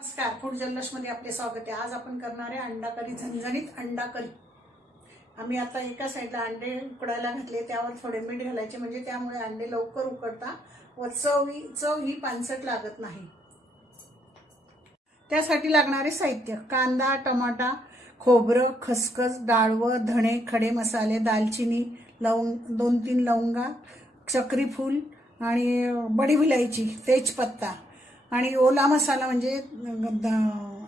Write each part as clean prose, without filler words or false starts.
नमस्कार, फूड जल्लोषमध्ये आपले स्वागत आहे। आज आपण करणार आहे अंडा करी, झणझणीत अंडा करी। आम्ही आता एका साईडला अंडे उकडायला घातले, त्यावर थोडे मीठ घालायचे म्हणजे त्यामुळे अंडे लवकर उकडतात व चव ही पानसट लागत नाही। त्यासाठी लागणारे साहित्य: कांदा, टमाटा, खोबरं, खसखस, डाळव, धणे, खडे मसाले, दालचिनी, लवंग, 2-3 लवंगा, चक्री फूल आणि बडी विलायची, तेजपत्ता आणि ओला मसाला म्हणजे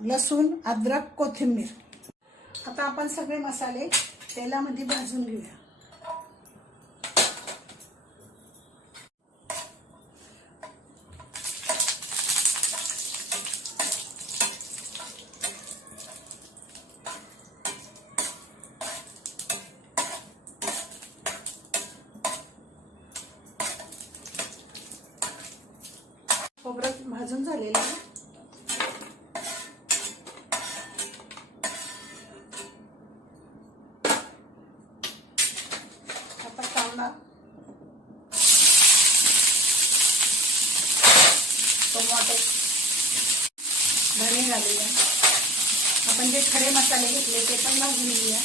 लसूण, अद्रक, कोथिंबीर। आता आपण सगळे मसाले तेलामध्ये भाजून घेऊया। खोबरं भाजून झालेलं आहे। आता कांदा, टोमॅटो, धणे घालूया। आपण जे खडे मसाले घेतले ते पण भाजून घेऊया।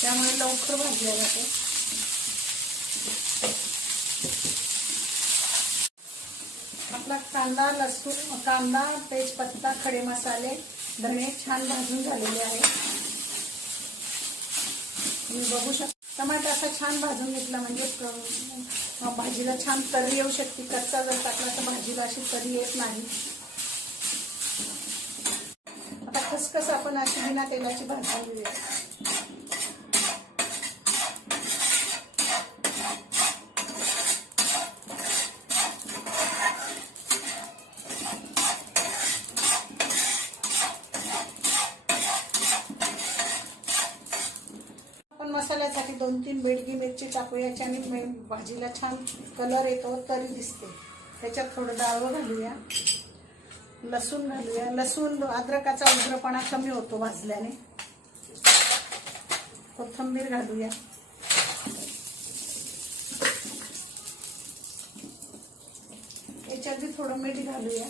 त्यामुळे लवकर भाजले जाते। आपला कांदा, लसूण, कांदा, तेजपत्ता, खडे मसाले, धणे छान भाजून झालेले आहे। तुम्ही बघू शकता, टमाटा असा छान भाजून घेतला म्हणजे भाजीला छान तर्री येऊ शकते। कच्चा जर टाकला तर भाजीला अशी तर्री येत नाही। आता खसखस आपण अशी बिना तेलाची भाजून घेऊया। मसाल्यासाठी 2-3 बेडगी मिरची टाकूया, याच्याने भाजीला छान कलर येतो, तरी दिसते। त्याच्यात थोडं डाळव घालूया, लसूण घालूया। लसूण अद्रकाचा उग्रपणा कमी होतो भाजल्याने। कोथिंबीर घालूया। याच्यात थोडं मीठ घालूया।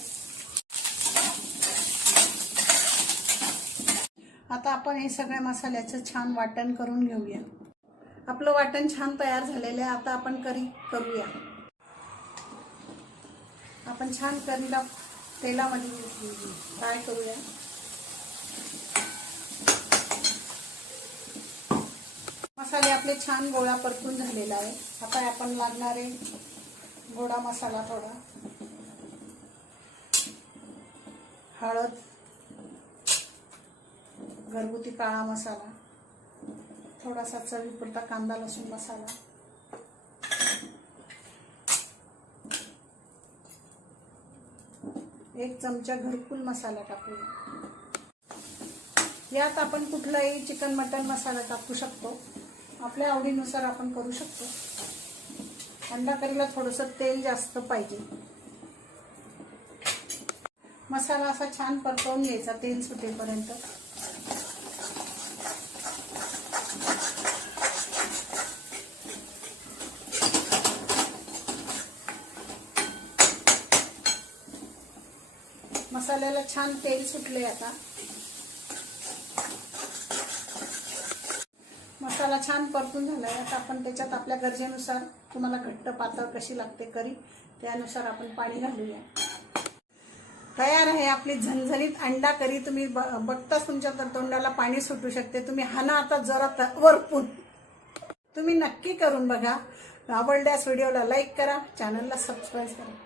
आता आपण हे सगळ्या मसाल्याचं छान वाटण करून घेऊया। आपलं वाटण छान तयार झालेलं आहे। आता आपण करी करूया। आपण छान करीला तेलामध्ये फ्राय करूया। मसाले आपले छान गोळा परतून झालेला आहे। आता आपण लागणारे गोडा मसाला, थोडा हळद, घरगुती काळा मसाला, थोडासा चवीपुरता कांदा लसूण मसाला, एक चमचा घरकुल मसाला टाकूया। यात आपण कुठलाही चिकन मटन मसाला टाकू शकतो, आपल्या आवडीनुसार आपण करू शकतो। अंडा करीला थोडंसं तेल जास्त पाहिजे। मसाला असा छान परतवून घ्यायचा तेल सुटेपर्यंत। मसाल्याला छान तेल सुटले। आता मसाला छान परतून झालाय। आता आपण त्याच्यात आपल्या गरजेनुसार, तुम्हाला घट्ट पातळ कशी लागते करी त्यानुसार आपण पाणी घालूया। तयार आहे आपली झणझणीत अंडा करी। तुम्ही बघताच तुमच्या तोंडाला पाणी सुटू शकते। तुम्ही हाना आता जरा वरपून। तुम्ही नक्की करून बघा। आवडल्यास व्हिडिओला लाईक करा, चॅनलला सबस्क्राईब करा।